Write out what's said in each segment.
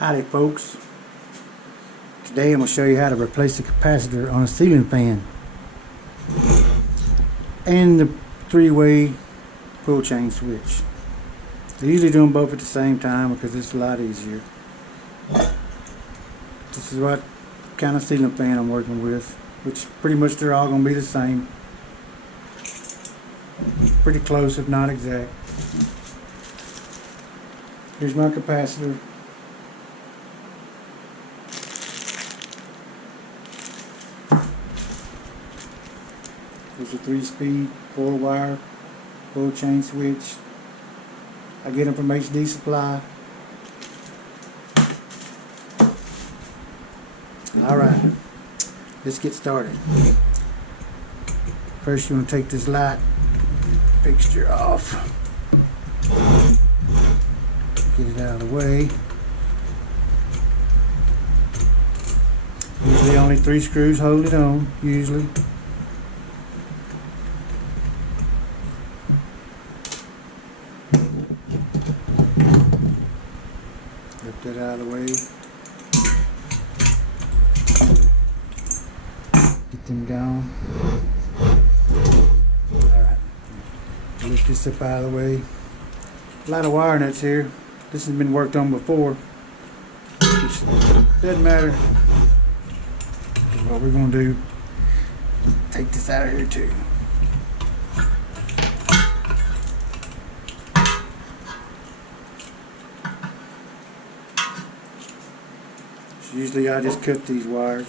Howdy folks, today I'm going to show you how to replace the capacitor on a ceiling fan and the three-way pull chain switch. I usually do them both at the same time because it's a lot easier. This is what kind of ceiling fan I'm working with, which pretty much they're all going to be the same. Pretty close if not exact. Here's my capacitor. There's a 3-speed 4-wire pull chain switch. I get them from HD Supply. Alright, let's get started. First you want to take this light fixture off. Get it out of the way. Usually only 3 screws hold it on, usually. Lift that out of the way. Get them down. Alright. Lift this up out of the way. A lot of wire nuts here. This has been worked on before. Which doesn't matter. What we're going to do, take this out of here too. So usually I just cut these wires.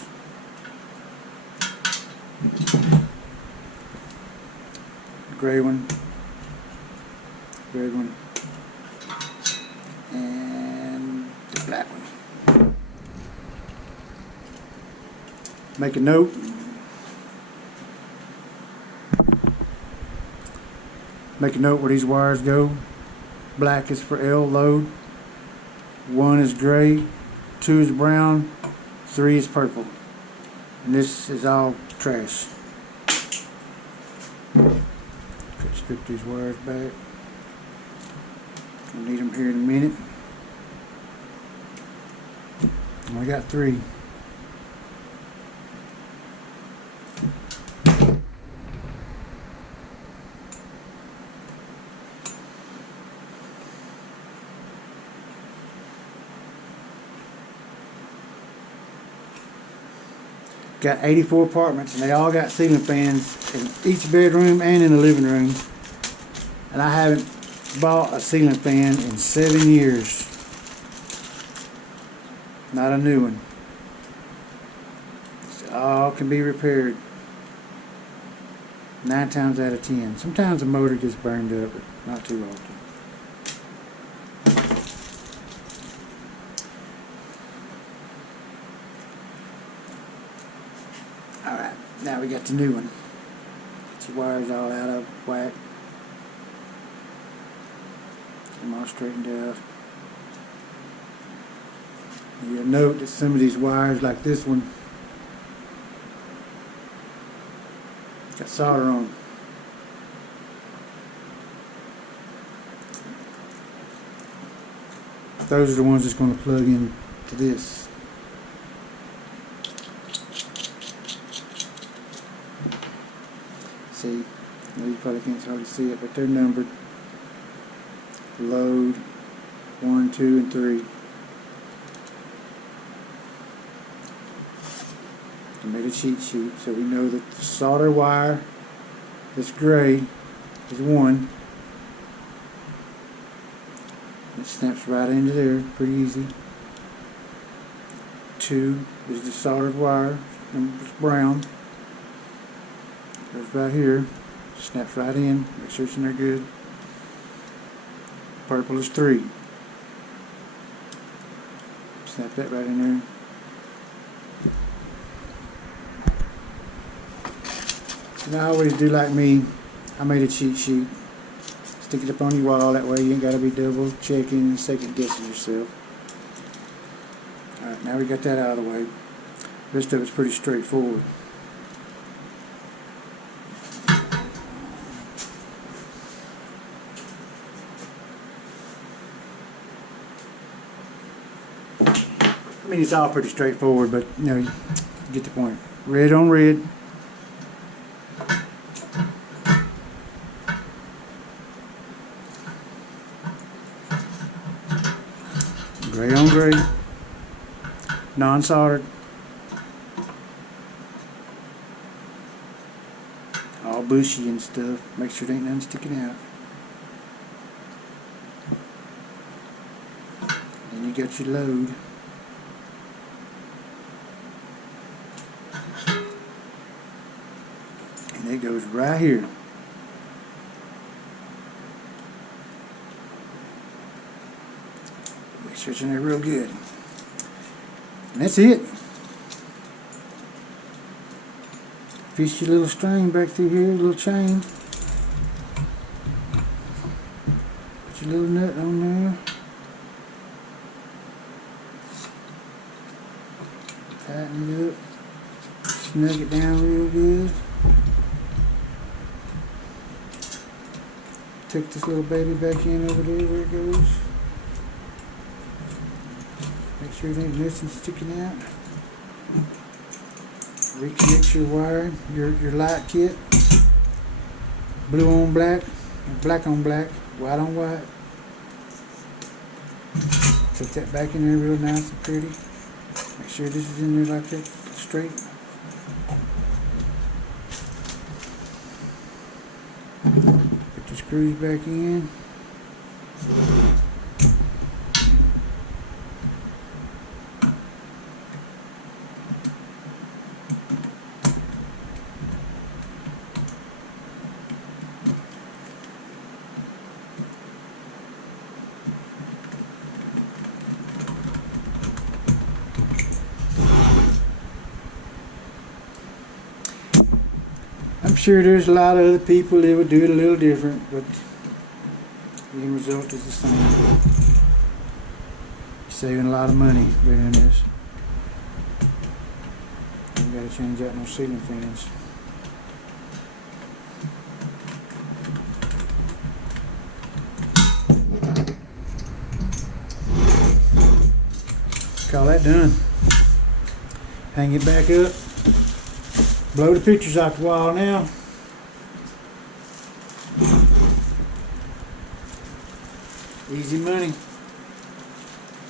Gray one, red one, and the black one. Make a note. Make a note where these wires go. Black is for L load. 1 is gray. 2 is brown. 3 is purple. And this is all trash. Strip these wires back. I'll need them here in a minute. I got 3. Got 84 apartments and they all got ceiling fans in each bedroom and in the living room. And I haven't bought a ceiling fan in 7 years. Not a new one. It all can be repaired. 9 times out of 10. Sometimes the motor gets burned up, but not too often. Alright, now we got the new one. The wires all out of whack. Get them all straightened out. You'll note that some of these wires, like this one, got solder on them. Those are the ones that's going to plug in to this. See, you probably can't hardly see it, but they're numbered. Load 1, 2, and 3. I made a cheat sheet so we know that the solder wire that's gray is 1. It snaps right into there, pretty easy. 2 is the soldered wire, number is brown. Goes right here, snaps right in, make sure it's in there good. Purple is 3. Snap that right in there. And I always do like me. I made a cheat sheet. Stick it up on your wall, that way you ain't got to be double checking and second guessing yourself. Alright, now we got that out of the way. The rest of it's pretty straightforward. mean, it's all pretty straightforward, but you know, you get the point. Red on red. Gray on gray. Non-soldered. All bushy and stuff. Make sure there ain't nothing sticking out. And you got your load. And it goes right here. Make sure it's in there real good. And that's it. Fish your little string back through here, little chain. Put your little nut on there. Tighten it up. Snug it down real good. Tuck this little baby back in over there where it goes. Make sure there ain't nothing sticking out. Reconnect your wire, your light kit. Blue on black, black on black, white on white. Tuck that back in there real nice and pretty. Make sure this is in there like that, straight. Put the screws back in. I'm sure there's a lot of other people that would do it a little different, but the end result is the same. You're saving a lot of money doing this. You gotta change out no ceiling fans. Call that done. Hang it back up. Blow the pictures out the wall now. Easy money.